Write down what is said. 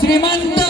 श्रीमंत